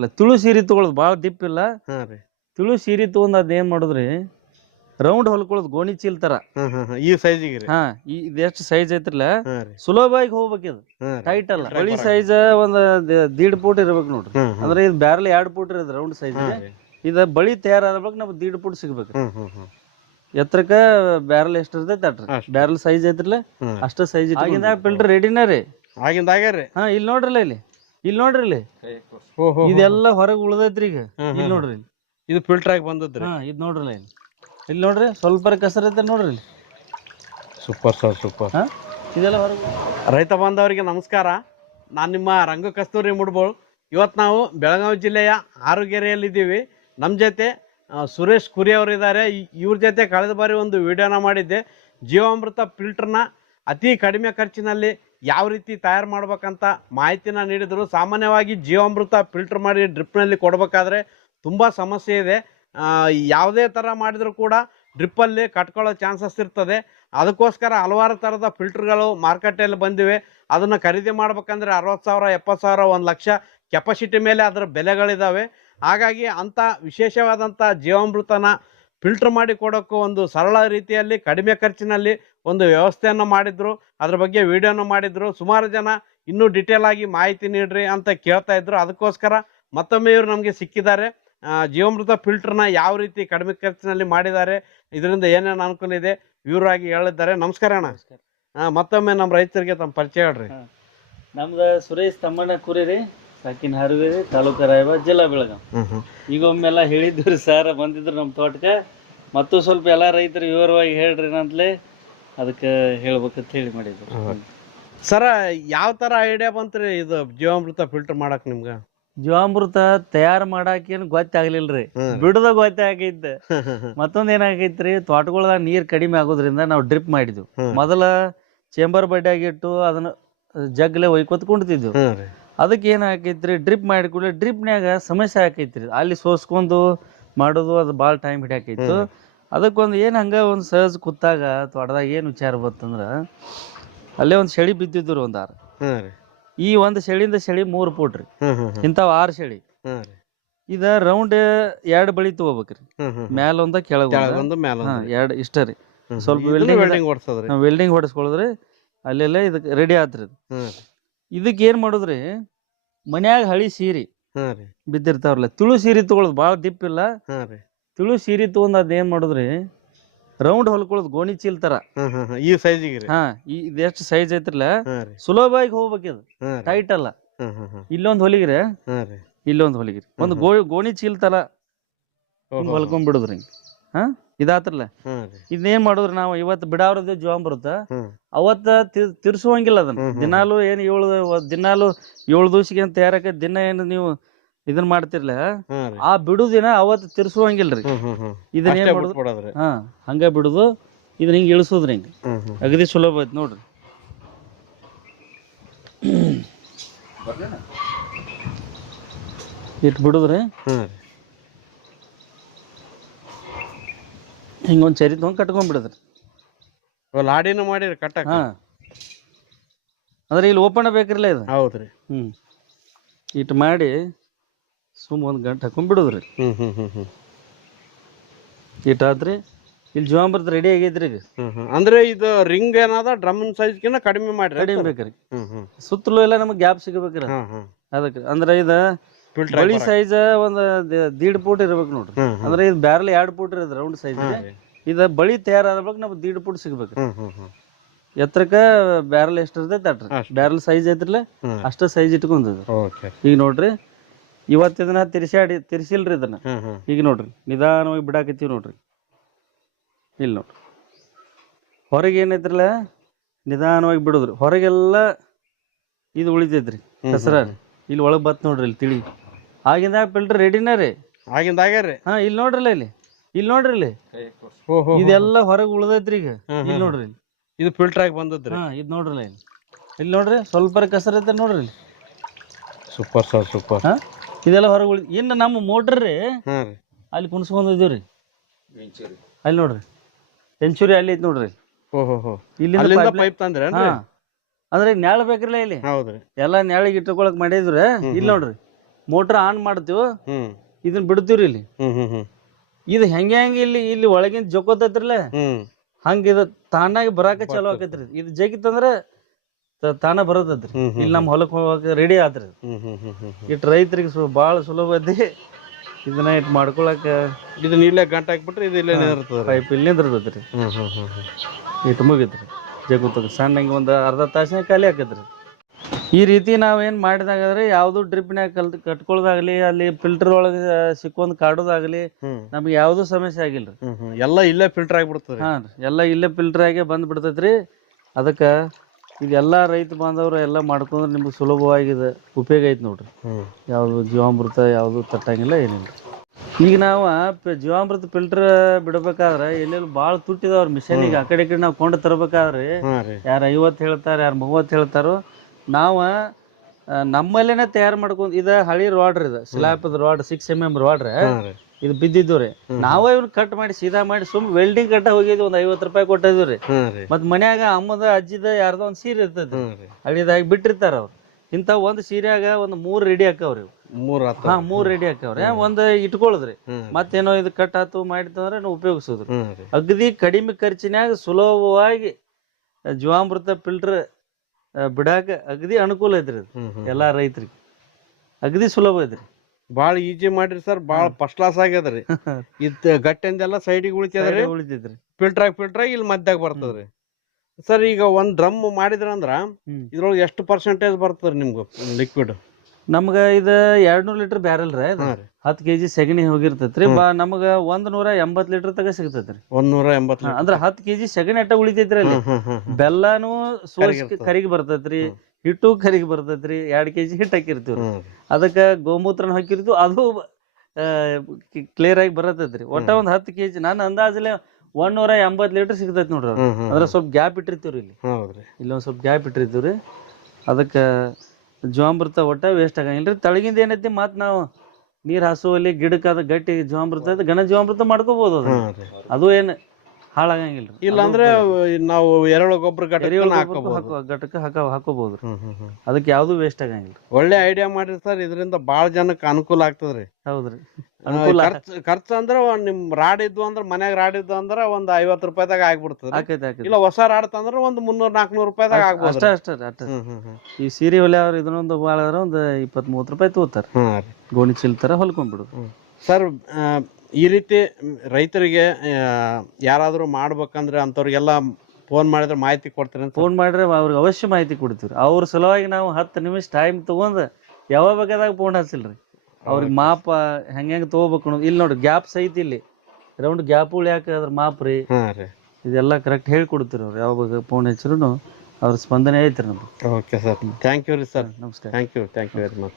ಇಲ್ಲ ತುಳು ಸೀರೆ ತಗೊಳೋದು ಭಾಳ ದಿಪ್ ಇಲ್ಲ. ಹಾ ರೀ. ತುಳು ಸೀರೆ ತಗೊಂಡ್ ಅದೇನ್ ಮಾಡುದ್ರಿ ರೌಂಡ್ ಹೊಲ್ಕೊಳ್ಳೋದು ಗೋಣಿ ಚೀಲ್ ತರ. ಈ ಸೈಜಿಗೆ ರೀ. ಹಾ ಇದೆಷ್ಟು ಸೈಜ್ ಐತ್ರಲ್ಲ ಹಾ ರೀ. ಸುಲಭವಾಗಿ ಹೋಗ್ಬೇಕಿದು. ಟೈಟ್ ಅಲ್ಲ. ಬಳಿ ಸೈಜ್ ಒಂದ್ 1.5 ಫೂಟ್ ಇರ್ಬೇಕು ನೋಡ್ರಿ. ಅಂದ್ರೆ ಇದು ಬ್ಯಾರಲ್ 2 ಫೂಟ್ ಇರೋದು ರೌಂಡ್ ಸೈಜ್. ಇದ ಬಳಿ ತಯಾರಾದ್ಬೇಕು ನಮ್ಗೆ 1.5 ಫೂಟ್ ಸಿಗ್ಬೇಕು. ಎತ್ತರಕ್ಕ ಬ್ಯಾರಲ್ ಎಷ್ಟು ಇರ್ತೈತೆ ಅಟ್ರಿ ಬ್ಯಾರಲ್ ಸೈಜ್ ಐತ್ರಲ್ಲ ಅಷ್ಟ ಸೈಜ್. ಆಗಿಂದ ಫಿಲ್ಟರ್ ರೆಡಿನ ರೀ. ಆಗಿಂದ ಆಗ್ಯಾರ್ರಿ. ಹಾ ಇಲ್ಲಿ ನೋಡ್ರಲ್ಲ ಇಲ್ಲಿ ನೋಡ್ರಿ ಇಲ್ಲಿ ಇದೆಲ್ಲ ಹೊರಗೆ ಉಳ್ದೈತ್ರಿ ಈಗ. ಇಲ್ಲಿ ನೋಡ್ರಿ ಇದು ಫಿಲ್ಟರ್ ಆಗಿ ಬಂದದ್ರಿ. ಹಾ ಇದು ನೋಡ್ರಲ್ಲ ಇಲ್ಲಿ ನೋಡ್ರಿ ಸ್ವಲ್ಪ ಕಸರ್ ಐತೆ ನೋಡ್ರಿ ಇಲ್ಲಿ. Super sir super. ಇದೆಲ್ಲ ಹೊರಗೆ. ರೈತ ಬಾಂಧವರಿಗೆ ನಮಸ್ಕಾರ. ನಾನು ನಿಮ್ಮ ರಂಗ ಕಸ್ತೂರಿ ಮುಡ್ಬೋಳ್. ಇವತ್ತು ನಾವು ಬೆಳಗಾವಿ ಜಿಲ್ಲೆಯ ಆರುಗೆರೆಯಲ್ಲಿದ್ದೀವಿ. ನಮ್ಮ ಜೊತೆ ಸುರೇಶ್ ಕುರಿ ಅವರು ಇದ್ದಾರೆ. ಇವ್ರ ಜೊತೆ ಕಳೆದ ಬಾರಿ ಒಂದು ವಿಡಿಯೋನ ಮಾಡಿದ್ದೆ. ಜೀವಾಮೃತ ಫಿಲ್ಟರ್ನ ಅತಿ ಕಡಿಮೆ ಖರ್ಚಿನಲ್ಲಿ ಯಾವ ರೀತಿ ತಯಾರು ಮಾಡ್ಬೇಕಂತ ಮಾಹಿತಿನ ನೀಡಿದರು. ಸಾಮಾನ್ಯವಾಗಿ ಜೀವಾಮೃತ ಫಿಲ್ಟರ್ ಮಾಡಿ ಡ್ರಿಪ್ನಲ್ಲಿ ಕೊಡಬೇಕಾದ್ರೆ ತುಂಬ ಸಮಸ್ಯೆ ಇದೆ. ಯಾವುದೇ ಥರ ಮಾಡಿದರೂ ಕೂಡ ಡ್ರಿಪ್ಪಲ್ಲಿ ಕಟ್ಕೊಳ್ಳೋ ಚಾನ್ಸಸ್ ಇರ್ತದೆ. ಅದಕ್ಕೋಸ್ಕರ ಹಲವಾರು ಥರದ ಫಿಲ್ಟರ್ಗಳು ಮಾರ್ಕೆಟಲ್ಲಿ ಬಂದಿವೆ. ಅದನ್ನು ಖರೀದಿ ಮಾಡ್ಬೇಕಂದ್ರೆ 60,000 70,000 1 ಲಕ್ಷ ಕೆಪಾಸಿಟಿ ಮೇಲೆ ಅದರ ಬೆಲೆಗಳಿದ್ದಾವೆ. ಹಾಗಾಗಿ ಅಂಥ ವಿಶೇಷವಾದಂಥ ಜೀವಾಮೃತನ ಫಿಲ್ಟರ್ ಮಾಡಿ ಕೊಡೋಕ್ಕೂ ಒಂದು ಸರಳ ರೀತಿಯಲ್ಲಿ ಕಡಿಮೆ ಖರ್ಚಿನಲ್ಲಿ ಒಂದು ವ್ಯವಸ್ಥೆಯನ್ನು ಮಾಡಿದ್ರು. ಅದ್ರ ಬಗ್ಗೆ ವಿಡಿಯೋನ ಮಾಡಿದ್ರು. ಸುಮಾರು ಜನ ಇನ್ನೂ ಡಿಟೇಲ್ ಆಗಿ ಮಾಹಿತಿ ನೀಡ್ರಿ ಅಂತ ಕೇಳ್ತಾ ಇದ್ರು. ಅದಕ್ಕೋಸ್ಕರ ಮತ್ತೊಮ್ಮೆ ಇವರು ನಮಗೆ ಸಿಕ್ಕಿದ್ದಾರೆ. ಜೀವಾಮೃತ ಫಿಲ್ಟರ್ನ ಯಾವ ರೀತಿ ಕಡಿಮೆ ಖರ್ಚಿನಲ್ಲಿ ಮಾಡಿದ್ದಾರೆ, ಇದರಿಂದ ಏನೇನು ಅನುಕೂಲ ಇದೆ ವಿವರವಾಗಿ ಹೇಳಿದ್ದಾರೆ. ನಮಸ್ಕಾರ ಅಣ್ಣ. ಮತ್ತೊಮ್ಮೆ ನಮ್ಮ ರೈತರಿಗೆ ತಮ್ಮ ಪರಿಚಯ ಹೇಳ್ರಿ. ನಮ್ದು ಸುರೇಶ್ ತಮ್ಮಣ್ಣ ಕುರಿ ರೀ, ಸಾಕಿನ ಹಾರುವೇರಿ, ತಾಲೂಕು ರಾಯಬಾಗ, ಜಿಲ್ಲಾ ಬೆಳಗಾವಿ. ಈಗ ಒಮ್ಮೆಲ್ಲ ಹೇಳಿದ್ವಿ ಸರ್, ಬಂದಿದ್ರು ನಮ್ಮ ತೋಟಕ್ಕೆ. ಮತ್ತು ಸ್ವಲ್ಪ ಎಲ್ಲ ರೈತರು ವಿವರವಾಗಿ ಹೇಳ್ರಿ ಅಂತಲೇ ಅದಕ್ಕೆ ಹೇಳ್ಬೇಕಂತ ಹೇಳಿ ಮಾಡಿದ್ರು. ಸರ ಯಾವ ಥರ ಐಡಿಯಾ ಬಂತು ರೀ ಇದು ಜೀವಾಮೃತ ಫಿಲ್ಟರ್ ಮಾಡಕ್ಕೆ ನಿಮ್ಗೆ? ಜೀವಾಮೃತ ತಯಾರು ಮಾಡಾಕೇನು ಗೊತ್ತಾಗ್ಲಿಲ್ರಿ, ಬಿಡದಾಗ ಗೊತ್ತಾಗೈತೆ. ಮತ್ತೊಂದ್ ಏನಾಗೈತ್ರಿ, ತೋಟಗಳದಾಗ ನೀರ್ ಕಡಿಮೆ ಆಗೋದ್ರಿಂದ ನಾವು ಡ್ರಿಪ್ ಮಾಡಿದ್ವಿ. ಮೊದಲ ಚೇಂಬರ್ ಬಡ್ಡಿಯಾಗಿಟ್ಟು ಅದನ್ನ ಜಗ್ಲೆ ಒಯ್ಕೊತ್ ಕುಂಡ್ತಿದ್ವಿ. ಅದಕ್ಕೆ ಏನಾಕೈತ್ರಿ, ಡ್ರಿಪ್ ಮಾಡಿಕೊಳ್ಳಿ ಡ್ರಿಪ್ನ್ಯಾಗ ಸಮಸ್ಯೆ ಆಕೈತ್ರಿ. ಅಲ್ಲಿ ಸೋಸ್ಕೊಂಡು ಮಾಡೋದು ಅದು ಭಾಳ ಟೈಮ್ ಹಿಡಿಯಾಕೈತು. ಅದಕ್ಕೊಂದು ಏನು ಹಂಗ ಒಂದು ಸಹಜ ಕೂತಾಗ ತೋಟದಾಗ ಏನು ವಿಚಾರ ಬತ್ತಂದ್ರ, ಅಲ್ಲೇ ಒಂದು ಶೆಳಿ ಬಿದ್ದಿದ್ರು ಒಂದು 6. ಈ ಒಂದು ಶೆಳಿಂದ ಶೆಳಿ 3 ಫೂಟ್ ರೀ. ಇಂಥವ್ 6 ಶೆಳಿ. ಇದ ರೌಂಡ್ 2 ಬಳಿ ತಗೋಬೇಕ್ರಿ. ಮ್ಯಾಲ ಒಂದ ಕೆಳಗ 2 ಇಷ್ಟ ರೀ. ಸ್ವಲ್ಪ ವೆಲ್ಡಿಂಗ್ ಹೊಡೆಸ್ಕೊಳದ್ರಿ ಅಲ್ಲೆಲ್ಲ ಇದಕ್ಕೆ ರೆಡಿ ಆತ್ರಿ. ಇದಕ್ಕೆ ಏನ್ ಮಾಡುದ್ರಿ, ಮನ್ಯಾಗ ಹಳಿ ಸೀರಿ ಬಿದ್ದಿರ್ತಾವ್ರಲ್ಲ, ತುಳು ಸೀರೆ ತಗೊಳೋದು ಭಾಳ ದಿಪ್ ಇಲ್ಲ. ತುಳು ಸೀರೆ ತಗೊಂಡ್ ಅದೇನ್ ಮಾಡುದ್ರಿ ರೌಂಡ್ ಹೊಲ್ಕೊಳ್ಳೋದು ಗೋಣಿ ಚೀಲ್ ತರ. ಈ ಸೈಜಿಗೆ. ಇದೆಷ್ಟು ಸೈಜ್ ಐತ್ರಲ್ಲ ಸುಲಭವಾಗಿ ಹೋಗ್ಬೇಕಿದು. ಟೈಟ್ ಅಲ್ಲ. ಇಲ್ಲೊಂದ್ ಹೊಲಿಗ್ರಿ, ಇಲ್ಲೊಂದ್ ಹೊಲಿಗ್ರಿ, ಒಂದು ಗೋಣಿ ಚೀಲ್ ತರ ಹೊಲ್ಕೊಂಡ್ ಬಿಡುದ್ರಿ. ಇದಾತ್ರಲ್ಲ, ಇದನ್ನೇನ್ ಮಾಡುದ್ರಿ, ನಾವು ಇವತ್ತು ಬಿಡಾವ್ರದ್ದು ಜೀವಾಮೃತ ಅವತ್ತ ತಿರ್ಸುವಂಗಿಲ್ಲ ಅದನ್ನ. ದಿನಾಲು ಏನ್ ದಿನಾಲು 7 ದಿವಸಕ್ಕೆ ಅಂತ ತಯಾರಕ ದಿನ ಏನು ನೀವು ಇದನ್ ಮಾಡ್ತಿರ್ಲ, ಆ ಬಿಡುದಿನ ಅವತ್ತು ತಿರ್ಸುವಂಗಿಲ್ರಿ. ಇದನ್ನ ಏನ್ ಮಾಡುದು, ಹಂಗ ಬಿಡುದು. ಇದನ್ನ ಹಿಂಗ ಇಳಿಸೋದ್ರಿ, ಹಿಂಗ ಅಗದಿ ಸುಲಭ ಐತಿ ನೋಡ್ರಿ. ಇಟ್ ಬಿಡುದ್ರಿ, ಹಿಂಗೊಂದ್ ಚರಿ ತಗೊಂಡ್ ಕಟ್ಕೊಂಡ್ ಬಿಡುದ್ರಿ. ಲಾಡಿನ ಮಾಡಿರಿ ಕಟ್ಟಕ. ಅಂದ್ರೆ ಇಲ್ಲಿ ಓಪನ್ ಬೇಕ್ರಿಲ್ಲ ಇದು. ಹೌದ್ರಿ. ಇಟ್ ಮಾಡಿ ಸುಮ್ 1 ಗಂಟೆ ಹಾಕೊಂಡ್ಬಿಡುದ್ರಿ. ಇಟ್ಟಾದ್ರಿ, ಇಲ್ಲಿ ಜೀವಾಮೃತ ರೆಡಿ ಆಗೈತ್ರಿ ಈಗ. ಅಂದ್ರೆ ಇದು ರಿಂಗ್ ಏನಾದ ಡ್ರಮ್ ಸೈಜ್ಕಿನ್ನ ಕಡಿಮೆ ಮಾಡ್ರಿ. ಕಡಿಮೆ ಬೇಕ್ರಿ. ಸುತ್ತಲೂ ಎಲ್ಲ ನಮಗ್ ಗ್ಯಾಪ್ ಸಿಗಬೇಕ್ರಿ. ಅದಕ್ಕೆ ಅಂದ್ರೆ ಇದ ಬಳಿ ಸೈಜ್ ಒಂದ್ 1.5 ಫೂಟ್ ಇರ್ಬೇಕು ನೋಡ್ರಿ. ಅಂದ್ರೆ ಇದು ಬ್ಯಾರಲ್ 2 ಫೂಟ್ ಇರೋದು ರೌಂಡ್ ಸೈಜ್. ಇದ ಬಳಿ ತಯಾರಾದ್ಬೇಕು ನಮ್ಗೆ 1.5 ಫೂಟ್ ಸಿಗ್ಬೇಕ್ರಿ. ಎತ್ತರಕ್ಕ ಬ್ಯಾರಲ್ ಎಷ್ಟು ಇರ್ತೈತೆ ಅಟ್ರಿ ಬ್ಯಾರಲ್ ಸೈಜ್ ಐತ್ರಲ್ಲ ಅಷ್ಟ ಸೈಜ್ ಇಟ್ಕೊಂಡದ. ಈಗ ನೋಡ್ರಿ, ಇವತ್ತು ಇದನ್ನ ತಿರ್ಸಿಲ್ರಿ ಇದನ್ನ. ಈಗ ನೋಡ್ರಿ ನಿಧಾನವಾಗಿ ಬಿಡಾಕತ್ತೀವಿ ನೋಡ್ರಿ. ಇಲ್ಲಿ ನೋಡ್ರಿ ಹೊರಗೆ ಏನೈತ್ರಲ್ಲ ನಿಧಾನವಾಗಿ ಬಿಡುದ್ರಿ. ಹೊರಗೆಲ್ಲ ಇದು ಉಳಿತೈತ್ರಿ ಕಸರ. ಇಲ್ಲಿ ಒಳಗ್ ಬತ್ ನೋಡ್ರಿ, ಇಲ್ಲಿ ತಿಳಿ ಆಗಿಂದ ಫಿಲ್ಟರ್ ರೆಡಿನ ರೀ. ಆಗಿಂದ ಆಗ್ಯಾರ್ರಿ. ಇಲ್ಲಿ ನೋಡ್ರಲ್ಲ, ಇಲ್ಲಿ ನೋಡ್ರಿ, ಇಲ್ಲಿ ಇದೆಲ್ಲ ಹೊರಗೆ ಉಳ್ದೈತ್ರಿ ಈಗ. ಇಲ್ಲಿ ನೋಡ್ರಿ, ಇದು ಫಿಲ್ಟರ್ ಆಗಿ ಬಂದದ್ರಿ. ಇದು ನೋಡ್ರಲ್ಲ, ಇಲ್ಲಿ ನೋಡ್ರಿ ಸ್ವಲ್ಪ ಕಸರ ಐತೆ ನೋಡ್ರಿ. Super sir super. ಇದೆಲ್ಲ ಹೊರಗೆ ಉಳಿ. ಇನ್ನು ನಮ್ಮ ಮೋಟ್ರ್ ರೀ ಅಲ್ಲಿ ಕುಣಿಸ್ಕೊಂಡಿದ್ದೀವ್ರಿ. ಅಲ್ಲಿ ನೋಡ್ರಿ ಸೆಂಚುರಿ ಅಲ್ಲಿ ಐತಿ ನೋಡ್ರಿ. ಇಲ್ಲಿಂದ ಪೈಪ್ ತಂದ್ರೆ ಅಂದ್ರೆ ನ್ಯಾಳ ಬೇಕ್ರಲ್ಲ ಇಲ್ಲಿ. ಎಲ್ಲ ನ್ಯಾಳಿಗೆ ಇಟ್ಕೊಳಕ್ ಮಾಡಿದ್ರಿ. ಇಲ್ಲಿ ನೋಡ್ರಿ ಮೋಟ್ರ್ ಆನ್ ಮಾಡ್ತೀವಿ, ಹ್ಮ್ ಇದನ್ನ ಬಿಡ್ತೀವ್ರಿ ಇಲ್ಲಿ. ಹ್ಮ್ ಹ್ಮ್ ಹ್ಮ್ ಇದು ಹೆಂಗೆ ಇಲ್ಲಿ ಒಳಗಿನ ಜೊಕೋತೈತ್ರಲ್ಲ, ಹ್ಮ್ ಹಂಗ ಇದು ತಾನಾಗಿ ಬರಾಕ ಚಾಲು ಆಕೈತ್ರಿ. ಇದು ಜಗಿತ್ತಂದ್ರ ತಾನ ಬರೋದತ್ರಿ. ಇಲ್ಲಿ ನಮ್ಮ ಹೊಲಕ್ಕೆ ಹೋಗಕ್ಕೆ ರೆಡಿ ಆತ್ರಿ. ಹ್ಮ್ ಹ್ಮ್ ಹ್ಮ್ ಹ್ಮ್ ಇಟ್ ರೈತರಿಗೆ ಭಾಳ ಸುಲಭ ಐತಿ. ಇದನ್ನ ಇಟ್ ಮಾಡ್ಕೊಳಕ ಇದನ್ನ ಇಲ್ಲೇ ಗಂಟೆ ಹಾಕ್ಬಿಟ್ರೆ ಇದು ಇಲ್ಲೇ ಇರ್ತದೆ. ಪೈಪ್ ಇಲ್ಲಿಂದ ಇರ್ತೈತ್ರಿ. ಹ್ಮ್ ಹ್ಮ್ ಹ್ಮ್ ಹ್ಮ್ ಇಟ್ಟು ಮುಗಿತ್ರಿ ಜಗುತ್ತದ. ಸಣ್ಣ ಹಿಂಗೆ ಒಂದು ಅರ್ಧ ತಾಸಿನಾಗ ಖಾಲಿ ಆಕೈತ್ರಿ. ಈ ರೀತಿ ನಾವೇನು ಮಾಡಿದಾಗಂದ್ರೆ ಯಾವುದು ಡ್ರಿಪ್ನ್ಯಾಗ ಕಟ್ಕೊಳ್ಳೋದಾಗಲಿ, ಅಲ್ಲಿ ಫಿಲ್ಟರ್ ಒಳಗೆ ಸಿಕ್ಕೊಂಡ್ ಕಾಡೋದಾಗಲಿ ನಮ್ಗೆ ಯಾವುದೂ ಸಮಸ್ಯೆ ಆಗಿಲ್ರಿ. ಎಲ್ಲ ಇಲ್ಲೇ ಫಿಲ್ಟರ್ ಆಗಿಬಿಡ್ತದೆ. ಹಾಂ ರೀ, ಎಲ್ಲ ಇಲ್ಲೇ ಫಿಲ್ಟರ್ ಆಗಿ ಬಂದು ಬಿಡ್ತೈತ್ರಿ. ಅದಕ್ಕೆ ಇದೆಲ್ಲ ರೈತ ಬಾಂಧವರು ಎಲ್ಲ ಮಾಡ್ಕೊಂಡ್ರೆ ನಿಮ್ಗೆ ಸುಲಭವಾಗಿದೆ, ಉಪಯೋಗ ಐತಿ ನೋಡ್ರಿ. ಯಾವುದು ಜೀವಾಮೃತ ಯಾವುದು ತಟ್ಟಂಗಿಲ್ಲ, ಏನಿಲ್ಲ. ಈಗ ನಾವು ಜೀವಾಮೃತ ಫಿಲ್ಟರ್ ಬಿಡ್ಬೇಕಾದ್ರೆ ಎಲ್ಲೆಲ್ಲಿ ಭಾಳ ತುಟ್ಟಿದವ್ರ ಮಿಷನಿಗೆ ಆ ಕಡೆ ಈ ಕಡೆ ನಾವು ಕೊಂಡು ತರಬೇಕಾದ್ರೆ ಯಾರು 50 ಹೇಳ್ತಾರೆ, ಯಾರು 30 ಹೇಳ್ತಾರೋ. ನಾವು ನಮ್ಮಲ್ಲೇನೆ ತಯಾರು ಮಾಡ್ಕೊಂಡು, ಇದು ಹಳಿ ರಾಡ್ರಿ, ಇದು ಸ್ಲ್ಯಾಪದ ರಾಡ್ 6 mm ರಾಡ್ರಿ, ಇದು ಬಿದ್ದಿದ್ದು ರೀ. ನಾವೇ ಇವ್ನ ಕಟ್ ಮಾಡಿ ಸೀದಾ ಮಾಡಿ ವೆಲ್ಡಿಂಗ್ ಕಟ್ಟ ಹೋಗಿದ್ವಿ. ಒಂದು 50 ರೂಪಾಯಿ ಕೊಟ್ಟಿದ್ವಿ ರೀ. ಮತ್ ಮನ್ಯಾಗ ಅಮ್ಮದ ಅಜ್ಜಿದ ಯಾರ್ದೋ ಒಂದು ಸೀರೆ ಇರ್ತೈತಿ, ಹಳಿದಾಗಿ ಬಿಟ್ಟಿರ್ತಾರ ಅವ್ರು. ಇಂಥ ಒಂದು ಸೀರೆಯಾಗ ಒಂದು 3 ರೆಡಿ ಹಾಕವ್ರಿ. 3 ರೆಡಿ ಹಾಕವ್ರಿ. ಒಂದು ಇಟ್ಕೊಳ್ಳೋದ್ರಿ, ಮತ್ತೇನೋ ಇದು ಕಟ್ ಆತು ಮಾಡಿತಂದ್ರೆ ನಾವು ಉಪಯೋಗಿಸೋದ್ರಿ. ಅಗದಿ ಕಡಿಮೆ ಖರ್ಚಿನ್ಯಾಗ ಸುಲಭವಾಗಿ ಜೀವಾಮೃತ ಫಿಲ್ಟರ್ ಬಿಡಾಕ ಅಗದಿ ಅನುಕೂಲ ಐತ್ರಿ. ಎಲ್ಲಾ ರೈತರಿಗೆ ಅಗದಿ ಸುಲಭ ಐತ್ರಿ. ಬಾಳ ಈಜಿ ಮಾಡ್ರಿ ಸರ್. ಬಾಳ ಫಸ್ಟ್ ಕ್ಲಾಸ್ ಆಗ್ಯದ್ರಿ. ಇದ್ ಗಟ್ಟೆಂದೆಲ್ಲ ಸೈಡಿಗೆ ಉಳಿತದ್ರಿ, ಫಿಲ್ಟರ್ ಆಗಿ ಇಲ್ಲಿ ಮಧ್ಯಾಗ ಬರ್ತದ್ರಿ. ಸರ್ ಈಗ ಒಂದ್ ಡ್ರಮ್ ಮಾಡಿದ್ರಂದ್ರ ಇದ್ರೊಳಗೆ ಎಷ್ಟು ಪರ್ಸೆಂಟೇಜ್ ಬರ್ತದ್ರಿ ನಿಮ್ಗೆ ಲಿಕ್ವಿಡ್? ನಮ್ಗ ಇದು 200 ಲೀಟರ್ ಬ್ಯಾರಲ್ ರೀ. 10 kg ಸೆಗಣಿ ಹೋಗಿರ್ತೈತ್ರಿ. ನಮಗ 180 ಲೀಟರ್ ತಗ ಸಿಗ್ತೈತ್ರಿ. 180 ಅಂದ್ರ 10 kg ಸೆಗಣಿ ಅಟ್ಟ ಉಳಿತೈತ್ರಿ. ಅಲ್ಲಿ ಬೆಲ್ಲನು ಸೋಸ್ ಕರಿಗಿ ಬರ್ತೈತ್ರಿ, ಹಿಟ್ಟು ಕರಿಗಿ ಬರ್ತೈತ್ರಿ. 2 kg ಹಿಟ್ಟು ಹಾಕಿರ್ತೀವ್ರಿ. ಅದಕ್ಕ ಗೋಮೂತ್ರನ ಹಾಕಿರ್ತೀವಿ, ಅದು ಕ್ಲಿಯರ್ ಆಗಿ ಬರತೈತ್ರಿ. ಒಟ್ಟ ಒಂದ್ 10 kg ನಾನು ಅಂದಾಜಲ್ಲಿ 180 ಲೀಟರ್ ಸಿಗ್ತೈತಿ ನೋಡ್ರಿ. ಅದ್ರ ಸ್ವಲ್ಪ ಗ್ಯಾಪ್ ಇಟ್ಟಿರ್ತೀವ್ರಿ. ಇಲ್ಲೊಂದ್ ಸ್ವಲ್ಪ ಗ್ಯಾಪ್ ಇಟ್ಟಿರ್ತೀವ್ರಿ. ಅದಕ್ಕ ಜೀವಾಮೃತ ಒಟ್ಟ ವೇಸ್ಟ್ ಆಗಂಗಿಲ್ರಿ. ತಳಗಿಂದ ಏನೈತಿ ಮತ್ ನಾವು ನೀರ್ ಹಾಸುವಲ್ಲಿ ಗಿಡಕ್ಕಾದ ಗಟ್ಟಿ ಜೀವಾಮೃತ ಘನ ಜೀವಾಮೃತ ಮಾಡ್ಕೋಬಹುದು. ಅದು ಏನು ಹಾಳಾಗಂಗಿಲ್ರಿ. ಇಲ್ಲಾಂದ್ರೆ ನಾವು ಎರೆಹುಳ ಗೊಬ್ಬರ ಘಟಕ ಹಾಕೋಬಹುದು. ಅದಕ್ಕೆ ಯಾವ್ದು ವೇಸ್ಟ್ ಆಗಂಗಿಲ್ಲ. ಒಳ್ಳೆ ಐಡಿಯಾ ಮಾಡ್ರಿ ಸರ್. ಇದರಿಂದ ಬಾಳ ಜನಕ್ಕೆ ಅನುಕೂಲ ಆಗ್ತದ್ರಿ. ಹೌದ್ರಿ. ಖರ್ಚು ಅಂದ್ರ ನಿಮ್ ರಾಡ್ ಇದ್ವು ಅಂದ್ರ ಮನ್ಯಾಗ ರಾಡ್ ಇದ್ವು ಅಂದ್ರ ಒಂದ್ 50 ರೂಪಾಯಿದಾಗ ಆಗ್ಬಿಡ್ತದೆ. ಇಲ್ಲ ಹೊಸ ರಾಡ್ ತಂದ್ರ ಒಂದ್ 300-400 ರೂಪಾಯಿದಾಗ ಆಗ್ಬೋದು. ಅಷ್ಟೇ. ಈ ಸೀರೆ ಹೊಲೆ ಅವ್ರ ಇದನ್ನೊಂದು ಬಾಳ ಒಂದ್ 20-30 ರೂಪಾಯಿ ತಗೋತಾರ. ಗೋಣಿ ಚಿಲ್ತರ ಹೊಲ್ಕೊಂಡ್ಬಿಡು. ಸರ್ ಈ ರೀತಿ ರೈತರಿಗೆ ಯಾರಾದ್ರೂ ಮಾಡ್ಬೇಕಂದ್ರೆ ಅಂತವ್ರಿಗೆಲ್ಲ ಫೋನ್ ಮಾಡಿದ್ರೆ ಮಾಹಿತಿ ಕೊಡ್ತೀರಿ? ಫೋನ್ ಮಾಡ್ರೆ ಅವ್ರಿಗೆ ಅವಶ್ಯ ಮಾಹಿತಿ ಕೊಡ್ತೀವಿ. ಅವ್ರ ಸಲುವಾಗಿ ನಾವು 10 ನಿಮಿಷ ಟೈಮ್ ತಗೊಂಡ್ ಯಾವಾಗ ಬೇಕಾದಾಗ ಫೋನ್ ಹಚ್ಚಿಲ್ರಿ. ಅವ್ರಿಗೆ ಮಾಪ ಹೆಂಗೆ ತಗೋಬೇಕು ಅನ್ನೋದು ಇಲ್ಲಿ ನೋಡ್ರಿ. ಗ್ಯಾಪ್ ಸಹಿತ ಇಲ್ಲಿ ರೌಂಡ್ ಗ್ಯಾಪ್ ಯಾಕೆ ಅದ್ರ ಮಾಪ್ ರೀ, ಇದೆಲ್ಲ ಕರೆಕ್ಟ್ ಹೇಳ್ಕೊಡ್ತೀರಿ. ಅವ್ರು ಯಾವಾಗ ಫೋನ್ ಹಚ್ಚಿರೂ ಅವ್ರ ಸ್ಪಂದನೆ ಐತ್ರಿ ನಮ್ಗೆ. ಓಕೆ ಸರ್, ಥ್ಯಾಂಕ್ ಯು ರೀ ಸರ್. ನಮಸ್ಕಾರ. Thank you very much.